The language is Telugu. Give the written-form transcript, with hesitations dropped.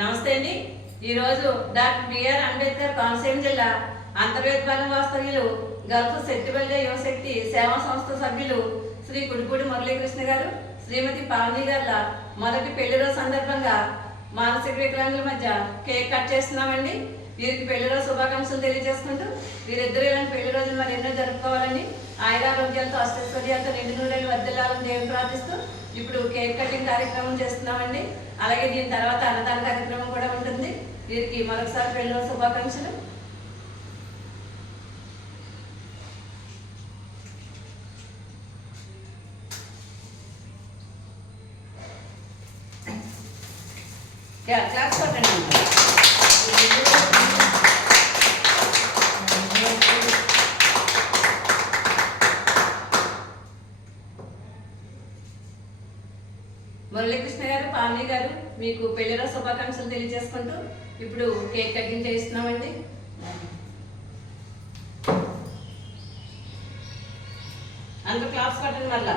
నమస్తే అండి. ఈరోజు డాక్టర్ బిఆర్ అంబేద్కర్ కోనసీమ జిల్లా అంతర్వేదపాలెం వాస్తవ్యులు గల్ఫ్ శక్తిబల్య యువశక్తి సేవా సంస్థ సభ్యులు శ్రీ కుడిపూడి మురళీకృష్ణ గారు, శ్రీమతి పావని గారుల మొదటి పెళ్లి రోజు సందర్భంగా మానసిక వికలాంగుల మధ్య కేక్ కట్ చేస్తున్నామండి. వీరికి పెళ్లి రోజు శుభాకాంక్షలు తెలియజేసుకుంటూ వీరిద్దరూ ఇలాంటి పెళ్లి రోజులు మరి ఎన్నో జరుపుకోవాలని, ఆయురారోగ్యాలతో అష్టైశ్వర్యాలతో నిండు నూరేళ్ళు వర్ధిల్లాలని దేవుని ప్రార్థిస్తూ ఇప్పుడు కేక్ కటింగ్ కార్యక్రమం చేస్తున్నామండి. అలాగే దీని తర్వాత అన్నదాన కార్యక్రమం కూడా ఉంటుంది. వీరికి మరొకసారి పెళ్లి రోజు శుభాకాంక్షలు. క్లాస్ కొట్టండి. మురళీకృష్ణ గారు, పావని గారు మీకు పెళ్లిలో శుభాకాంక్షలు తెలియజేసుకుంటూ ఇప్పుడు కేక్ కటింగ్ చేస్తున్నామండి. అందరూ క్లాప్స్ కొట్టండి మళ్ళా.